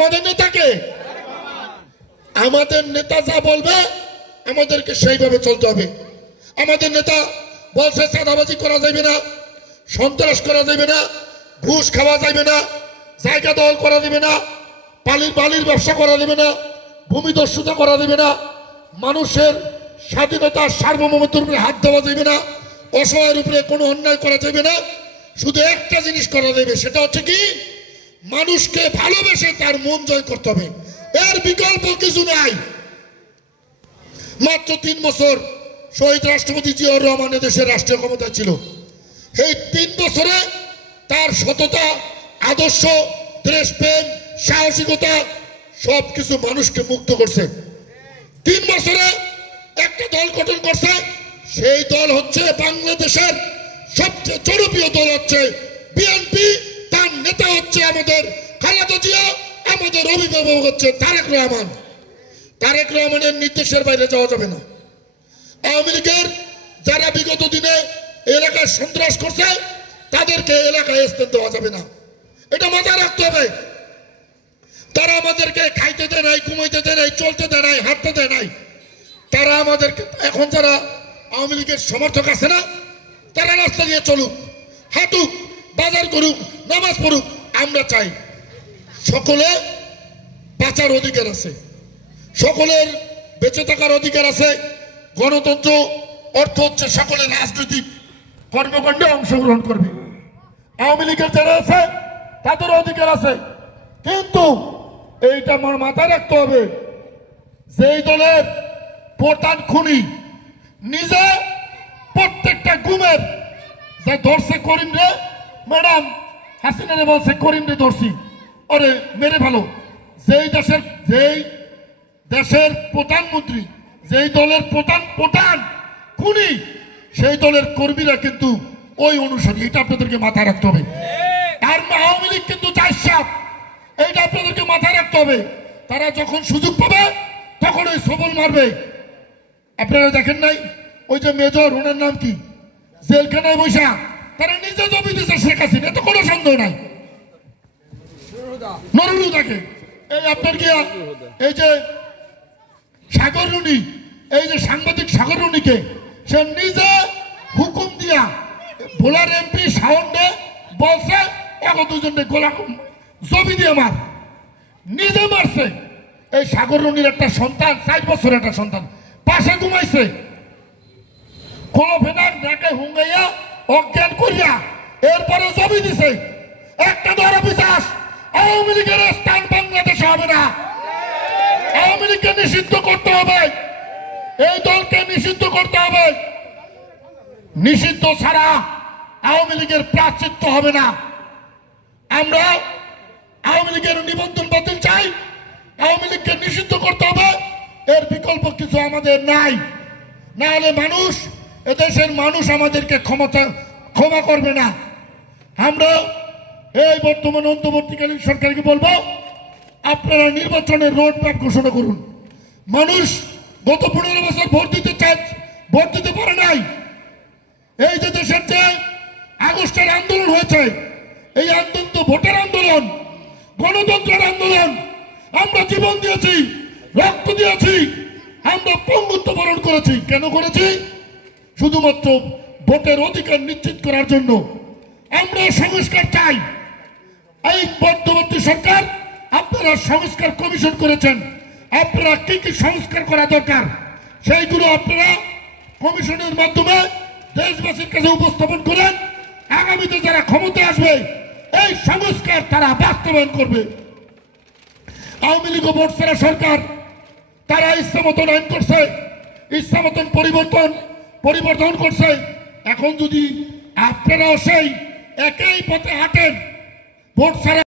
আমাদের নেতাকে, আমাদের নেতা যা বলবে আমাদেরকে সেইভাবে চলতে হবে। আমাদের নেতা বলছে চাঁদাবাজি করা যাবে না, সন্ত্রাস করা যাবে না, ঘুষ খাওয়া যাবে না, জায়গা দখল করা যাবে না, বালির ব্যবসা করা যাবে না, ভূমিদস্যুতা করা যাবে না, মানুষের স্বাধীনতা সার্বভৌমত্বের উপরে হাত দেওয়া যাবে না, অসহায়ের উপরে কোনো অন্যায় করা যাবে না। শুধু একটা জিনিস করা যাবে, সেটা হচ্ছে কি, মানুষকে ভালোবেসে তার মন জয় করতে হবে। এর বিকল্প কিছু নাই। মাত্র 3 বছর শহীদ রাষ্ট্রপতি জিয়াউর রহমান দেশের রাষ্ট্রীয় ক্ষমতায় ছিল। এই 3 বছরে তার সততা, আদর্শ, দেশপ্রেম, সাহসিকতা সবকিছু মানুষকে মুক্ত করছে। 3 বছরে একটা দল গঠন করছে, সেই দল হচ্ছে বাংলাদেশের সবচেয়ে জনপ্রিয় দল হচ্ছে বিএনপি। তার নেতা হচ্ছে আমাদের খালেদা জিয়া, আমাদের অভিভাবক হচ্ছে তারেক রহমান। তারেক রহমানের নির্দেশের বাইরে যাওয়া যাবে না। আওয়ামী লীগের যারা বিগত দিনে এলাকায় সন্ত্রাস করছে তাদেরকে এলাকায় স্থান দেওয়া যাবে না, এটা মাথায় রাখতে হবে। তারা আমাদেরকে খাইতে দেয় নাই, ঘুমাইতে দেয় নাই, চলতে দেয় নাই, হাঁটতে দেয় নাই। তারা আমাদেরকে এখন যারা আওয়ামী লীগের সমর্থক আছে না, তারা রাস্তা দিয়ে চলুক, হাঁটুক, বাজার করুক, নামাজ পড়ুক। আমরা চাই সকলে বাঁচার অধিকার আছে, সকলের বেঁচে থাকার অধিকার আছে। গণতন্ত্র অর্থ হচ্ছে সকলের রাজনৈতিক কর্মকাণ্ডে অংশগ্রহণ করবে। আওয়ামী লীগের যারা আছে তাদের অধিকার আছে, কিন্তু এইটা আমার মাথায় রাখতে হবে, যেই দলের প্রধান খুনি নিজে প্রত্যেকটা গুমের যে ধরছে করিম রে, ম্যাডাম হাসিনারে বলছে করিম রে ধরছি, ওরে মেরে ভালো। যেই দেশের প্রধানমন্ত্রী, যেই দলের প্রধান খুনি, সেই দলের কর্মীরা কিন্তু ওই অনুসারী। এটা আপনাদেরকে মাথায় রাখতে হবে। আর আওয়ামী লীগ কিন্তু চাইসাপ, এইটা আপনাদেরকে মাথায় রাখতে হবে। তারা যখন সুযোগ পাবে তখন ওই সবল মারবে। আপনারা দেখেন নাই ওই যে মেজর, ওনার নাম কি, জেলখানায় বৈশা তারা নিজে জমি দিচ্ছে শেখ হাসিনা, এত কোনো সন্দেহ নাই। নরুদাকে এই আপনার কি এই যে সাগর রুনি, এই যে সাংবাদিক সাগর রুনিকে সে নিজে হুকুম দিয়া ভোলার এমপি সাউন্ডে বলছে এখন দুজনে গোলা জমি দিয়ে মার, নিজে মারছে। এই সাগর রুনির একটা সন্তান, 4 বছরের একটা সন্তান পাশে ঘুমাইছে, কলফেনার নাকে হুঙ্গাইয়া অজ্ঞান করিয়া এরপরে জমি দিছে। একটা ধরে বিশ্বাস, আওয়ামী লীগের স্থান বাংলাদেশে হবে না। আওয়ামী লীগকে নিষিদ্ধ করতে হবে, এই দলকে নিষিদ্ধ করতে হবে। নিষিদ্ধ ছাড়া আওয়ামী লীগের প্রাশ্চিত্য হবে না। আমরা আওয়ামী লীগের নিবন্ধন বাতিল চাই, আওয়ামী লীগকে নিষিদ্ধ করতে হবে। এর বিকল্প কিছু আমাদের নাই, না হলে মানুষ, এদেশের মানুষ আমাদেরকে ক্ষমা করবে না। আমরা এই বর্তমান অন্তর্বর্তীকালীন সরকারকে বলবো, আপনারা নির্বাচনের রোড ম্যাপ ঘোষণা করুন। মানুষ গত 15 বছর ভোট দিতে পারে নাই। এই যে দেশের যে আগস্টের আন্দোলন হয়েছে, এই আন্দোলন তো ভোটের আন্দোলন, গণতন্ত্রের আন্দোলন। আমরা জীবন দিয়েছি, রক্ত দিয়েছি, আমরা পঙ্গুত্ব বরণ করেছি। কেন করেছি? শুধুমাত্র ভোটের অধিকার নিশ্চিত করার জন্য। আমরা সংস্কার চাই। এই বর্তমান সরকার আপনারা সংস্কার কমিশন করেছেন, আপনারা কি কি সংস্কার করা দরকার সেইগুলো আপনারা কমিশনের মাধ্যমে দেশবাসীর কাছে উপস্থাপন করেন। আগামীতে যারা ক্ষমতায় আসবে এই সংস্কার তারা বাস্তবায়ন করবে। আওয়ামী লীগ ও ভোট ছাড়া সরকার, তারা ইচ্ছা মতন আইন করছে, ইচ্ছা মতন পরিবর্তন করছে। এখন যদি আপনারাও সেই একই পথে হাঁটেন, ভোট ছাড়া